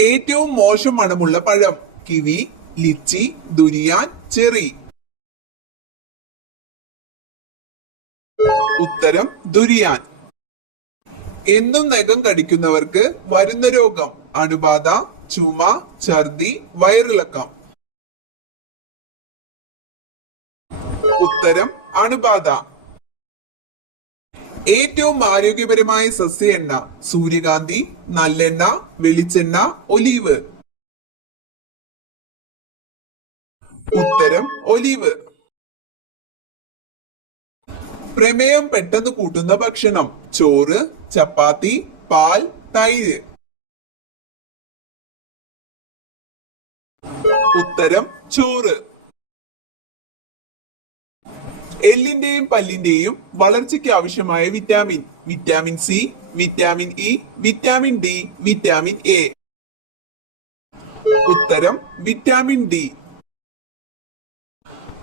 ഏറ്റവും മോശം മണമുള്ള പഴം കിവി, ലിച്ചി, ദുരിയാൻ, ചെറി. ഉത്തരം ദുരിയാൻ. എന്നും നഖം കടിക്കുന്നവർക്ക് വരുന്ന രോഗം അണുബാധ, ചുമ, ഛർദി, വയറിളക്കം. ഉത്തരം അണുബാധ. ഏറ്റവും ആരോഗ്യപരമായ സസ്യ എണ്ണ സൂര്യകാന്തി, നല്ലെണ്ണ, വെളിച്ചെണ്ണ, ഒലീവ്. ഉത്തരം ഒലീവ്. പ്രമേയം പെട്ടെന്ന് കൂട്ടുന്ന ഭക്ഷണം ചോറ്, ചപ്പാത്തി, പാൽ, തൈര്. ഉത്തരം ചോറ്. എല്ലിന്റെയും പല്ലിന്റെയും വളർച്ചയ്ക്ക് ആവശ്യമായ vitamin vitamin C, vitamin E, vitamin D, vitamin A. ഉത്തരം വിറ്റാമിൻ ഡി.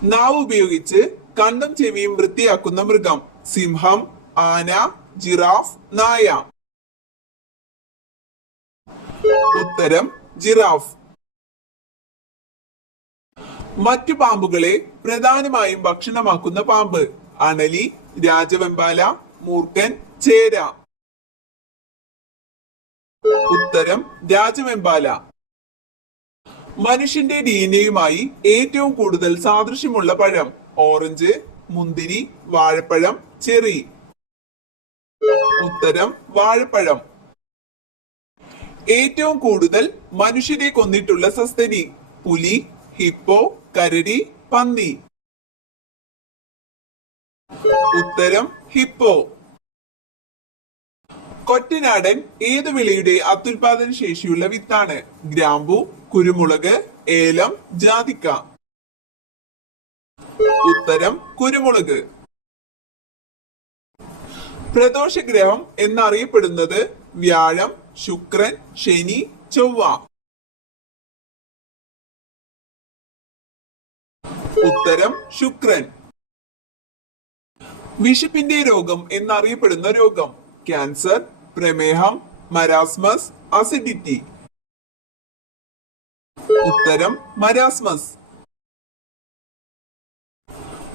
നാവ് ഉപയോഗിച്ച് കണ്ണും ചെവിയും വൃത്തിയാക്കുന്ന മൃഗം സിംഹം, ആന, ജിറാഫ്, നായ. ഉത്തരം ജിറാഫ്. മറ്റു പാമ്പുകളെ പ്രധാനമായും ഭക്ഷണമാക്കുന്ന പാമ്പ് അണലി, രാജവെമ്പാല, മൂർഖൻ, ചേര. ഉത്തരം രാജവെമ്പാല. മനുഷ്യന്റെ ഡിഎൻഎയുമായി ഏറ്റവും കൂടുതൽ സാദൃശ്യമുള്ള പഴം ഓറഞ്ച്, മുന്തിരി, വാഴപ്പഴം, ചെറി. ഉത്തരം വാഴപ്പഴം. ഏറ്റവും കൂടുതൽ മനുഷ്യരെ കൊന്നിട്ടുള്ള സസ്തനി പുലി, ഹിപ്പോ, കരടി, പന്നി. ഉത്തരം ഹിപ്പോ. കൊറ്റനാടൻ ഏത് വിളയുടെ അത്യുൽപാദന ശേഷിയുള്ള വിത്താണ് ഗ്രാമ്പു, കുരുമുളക്, ഏലം, ജാതിക്ക. ഉത്തരം കുരുമുളക്. പ്രദോഷഗ്രഹം എന്നറിയപ്പെടുന്നത് വ്യാഴം, ശുക്രൻ, ശനി, ചൊവ്വ. ഉത്തരം ശുക്രൻ. വിശപ്പിന്റെ രോഗം എന്നറിയപ്പെടുന്ന രോഗം ക്യാൻസർ, പ്രമേഹം, മരാസ്മസ്, അസിഡിറ്റി. ഉത്തരം മരാസ്മസ്.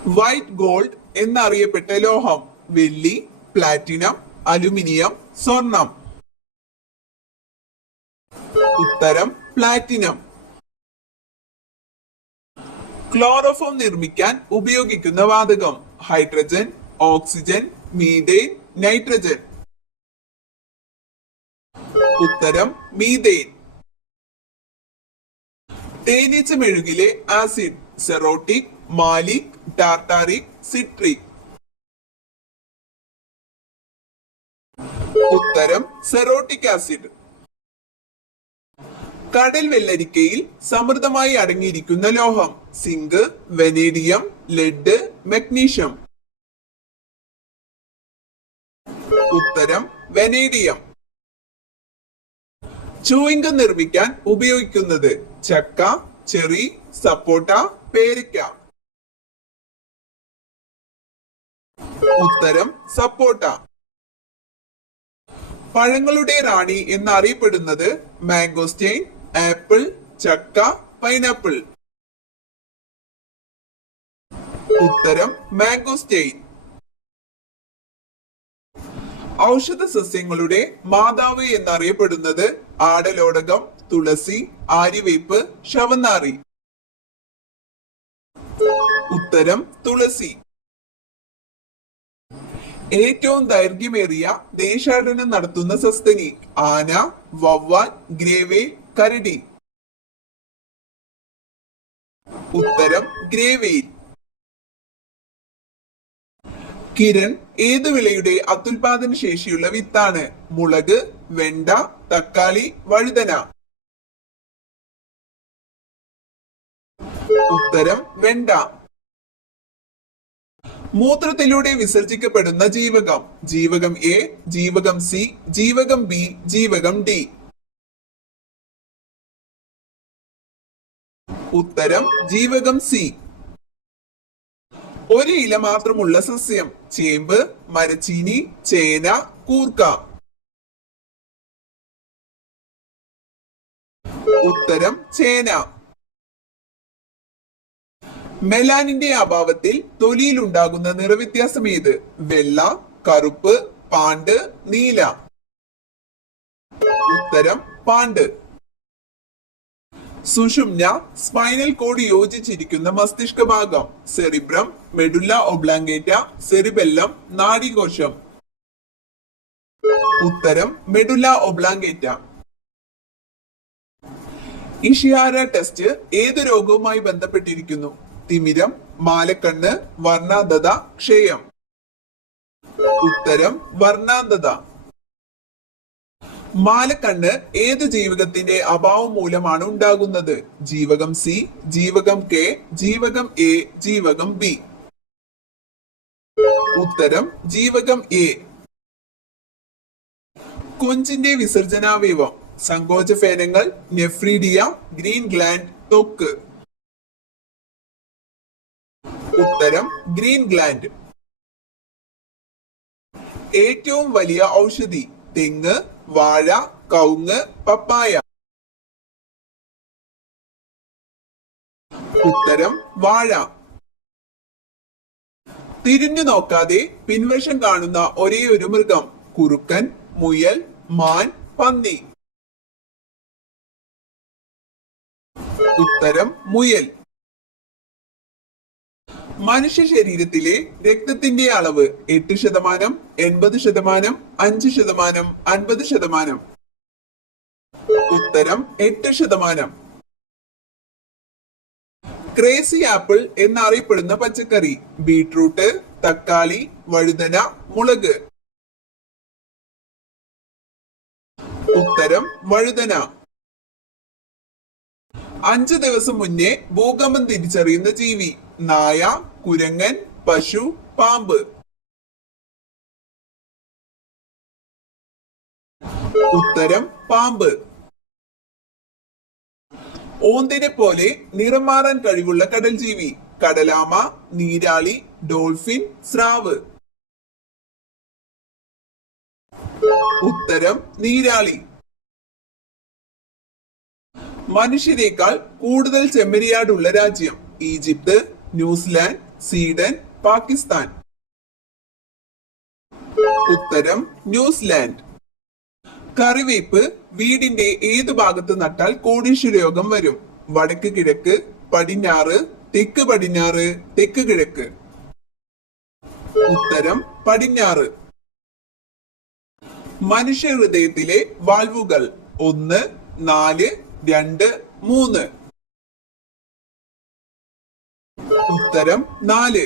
വൈറ്റ് ഗോൾഡ് എന്നറിയപ്പെട്ട ലോഹം വെള്ളി, പ്ലാറ്റിനം, അലുമിനിയം, സ്വർണം. ഉത്തരം പ്ലാറ്റിനം. ക്ലോറോഫോം നിർമ്മിക്കാൻ ഉപയോഗിക്കുന്ന വാതകം ഹൈഡ്രജൻ, ഓക്സിജൻ, മീഥേൻ, നൈട്രജൻ. ഉത്തരം മീഥേൻ. തേനീച്ച മെഴുകിലെ ആസിഡ് സെറോട്ടിക്, മാലിക്, ടാർട്ടാറിക്, സിട്രിക്. ഉത്തരം സെറോട്ടിക് ആസിഡ്. കടൽ വെള്ളരിക്കയിൽ സമൃദ്ധമായി അടങ്ങിയിരിക്കുന്ന ലോഹം സിങ്ക്, വെനേഡിയം, ലെഡ്, മഗ്നീഷ്യം. ഉത്തരം വെനേഡിയം. ചൂയിംഗം നിർമ്മിക്കാൻ ഉപയോഗിക്കുന്നത് ചക്ക, ചെറി, സപ്പോട്ട, പേരയ്ക്ക. ഉത്തരം സപ്പോട്ട. പഴങ്ങളുടെ റാണി എന്നറിയപ്പെടുന്നത് മാംഗോസ്റ്റൈൻ, ആപ്പിൾ, ചക്ക, പൈനാപ്പിൾ. ഉത്തരം മാംഗോസ്റ്റൈൻ. ഔഷധ സസ്യങ്ങളുടെ മാതാവ് എന്നറിയപ്പെടുന്നത് ആടലോടകം, തുളസി, ആര്യവേപ്പ്, ശവന്നാറി. ഉത്തരം തുളസി. ഏറ്റവും ദൈർഘ്യമേറിയ ദേശാടനം നടത്തുന്ന സസ്തനി ആന, വവ്വാൽ, ഗ്രേവേൽ, കരടി. ഉത്തരം ഗ്രേവേൽ. കിരൺ ഏതു വിളയുടെ അത്യുൽപാദന ശേഷിയുള്ള വിത്താണ് മുളക്, വെണ്ട, തക്കാളി, വഴുതന. ഉത്തരം വെണ്ട. മൂത്രത്തിലൂടെ വിസർജിക്കപ്പെടുന്ന ജീവകം ജീവകം എ, ജീവകം സി, ജീവകം ബി, ജീവകം ഡി. ഉത്തരം ജീവകം സി. ഒരു ഇല മാത്രമുള്ള സസ്യം ചേമ്പ്, മരച്ചീനി, ചേന, കൂർക്ക. ഉത്തരം ചേന. മെലാനിന്റെ അഭാവത്തിൽ തൊലിയിൽ ഉണ്ടാകുന്ന നിറവ്യത്യാസം ഏത്? വെള്ള, കറുപ്പ്, പാണ്ട്, നീല. ഉത്തരം പാണ്ട്. സുഷുമ്ന സ്പൈനൽ കോഡ് യോജിച്ചിരിക്കുന്ന മസ്തിഷ്ക ഭാഗം? സെറിബ്രം, മെഡുല്ല ഒബ്ലാങ്കേറ്റ, സെറിബെല്ലം, നാഡീകോശം. ഉത്തരം മെഡുല്ല ഒബ്ലാങ്കേറ്റ. ഇഷിഹാര ടെസ്റ്റ് ഏത് രോഗവുമായി ബന്ധപ്പെട്ടിരിക്കുന്നു? തിമിരം, മാലക്കണ്ണ്, വർണ്ണാന്ധത, ക്ഷയം. ഉത്തരം വർണ്ണാന്ധത. മാലക്കണ്ണ് ഏത് ജീവകത്തിന്റെ അഭാവം മൂലമാണ് ഉണ്ടാകുന്നത്? ജീവകം സി, ജീവകം കെ, ജീവകം എ, ജീവകം ബി. ഉത്തരം ജീവകം എ. കൊഞ്ചിന്റെ വിസർജനാവയവം? സങ്കോചഫേനങ്ങൾ, നെഫ്രീഡിയ, ഗ്രീൻ ഗ്ലാൻഡ്, ത്വക്ക്. ഉത്തരം ഗ്രീൻ ഗ്ലാൻഡ്. ഏറ്റവും വലിയ ഔഷധി? തെങ്ങ്, വാഴ, കവുങ്ങ്, പപ്പായ. ഉത്തരം വാഴ. തിരിഞ്ഞു നോക്കാതെ പിൻവശം കാണുന്ന ഒരേ ഒരു മൃഗം? കുറുക്കൻ, മുയൽ, മാൻ, പന്നി. ഉത്തരം മുയൽ. മനുഷ്യ ശരീരത്തിലെ രക്തത്തിന്റെ അളവ് 8%, 80%, 5%, 50%. ഉത്തരം 8%. ക്രേസി ആപ്പിൾ എന്നറിയപ്പെടുന്ന പച്ചക്കറി? ബീട്രൂട്ട്, തക്കാളി, വഴുതന, മുളക്. ഉത്തരം വഴുതന. 5 ദിവസം മുന്നേ ഭൂകമ്പം തിരിച്ചറിയുന്ന ജീവി? നായ, കുരങ്ങൻ, പശു, പാമ്പ്. ഉത്തരം പാമ്പ്. ഓന്തിനെ പോലെ നിറം മാറാൻ കഴിവുള്ള കടൽ ജീവി? കടലാമ, നീരാളി, ഡോൾഫിൻ, സ്രാവ്. ഉത്തരം നീരാളി. മനുഷ്യരെക്കാൾ കൂടുതൽ ചെമ്മരിയാടുള്ള രാജ്യം? Egypt, New Zealand, Sweden, Pakistan. ഉത്തരം ന്യൂസിലാൻഡ്. കറിവേപ്പ് വീടിന്റെ ഏത് ഭാഗത്ത് നട്ടാൽ കോടീശ്വര യോഗം വരും? വടക്ക് കിഴക്ക്, പടിഞ്ഞാറ്, തെക്ക് പടിഞ്ഞാറ്, തെക്ക് കിഴക്ക്. ഉത്തരം പടിഞ്ഞാറ്. മനുഷ്യ ഹൃദയത്തിലെ വാൽവുകൾ? 1, 4, 2, 3. ഉത്തരം 4.